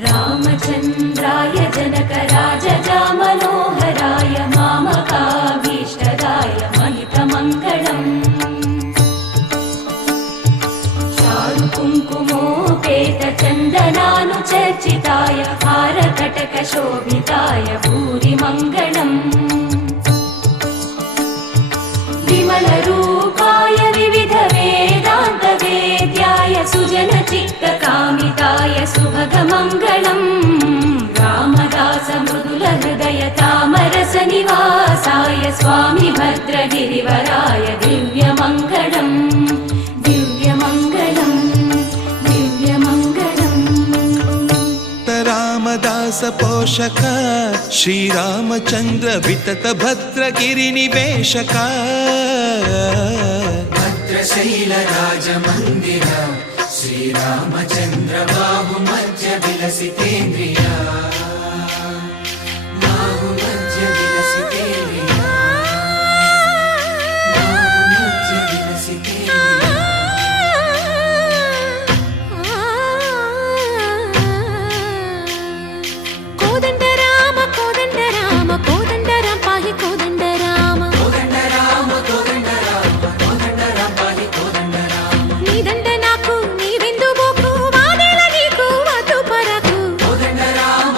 रामचन्द्राय जनकराजजामनोहराय मामकाभीष्टदाय महितमङ्गलम् चारुकुङ्कुमोपेतचन्दनानुचर्चिताय हारकटकशोभिताय भूरिमङ्गलम् विमलरूपाय विविधवेदान्तवेद्याय सुजनचित्तकामिताय सुभगमङ्गलम् रामदासमृदुलहृदय तामरसनिवासाय स्वामि भद्रगिरिवराय दिव्यमङ्गलम् दिव्यमङ्गलम् दिव्यमङ्गलम्। रामदास पोषक श्रीरामचन्द्र वितत भद्रगिरिनिवेशक भद्रशैलराजमन्दिर श्रीरामचन्द्र बाहुमध्य विलसितेन्द्रिया बाहुमध्य विलसितेन्द्रिया बाहुमध्य विलसितेन्द्रिया। कोदंड राम पाहि कोदंड राम कोदंड राम पाहि कोदंड राम। नी दंड नाकु नी विंदु बोकु वादेल नीकु वधु परकु कोदंड राम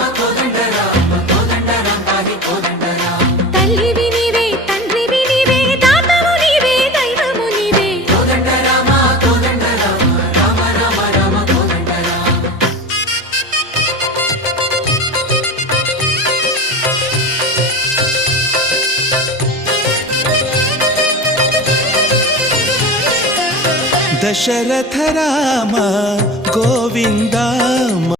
पाहि कोदंड राम। तल्लिवि नीवे तंड्रिवि नीवे दातवु नीवे दैवमु नीवे कोदंड राम राम राम राम कोदंड राम। दशरथ राम गोविन्द।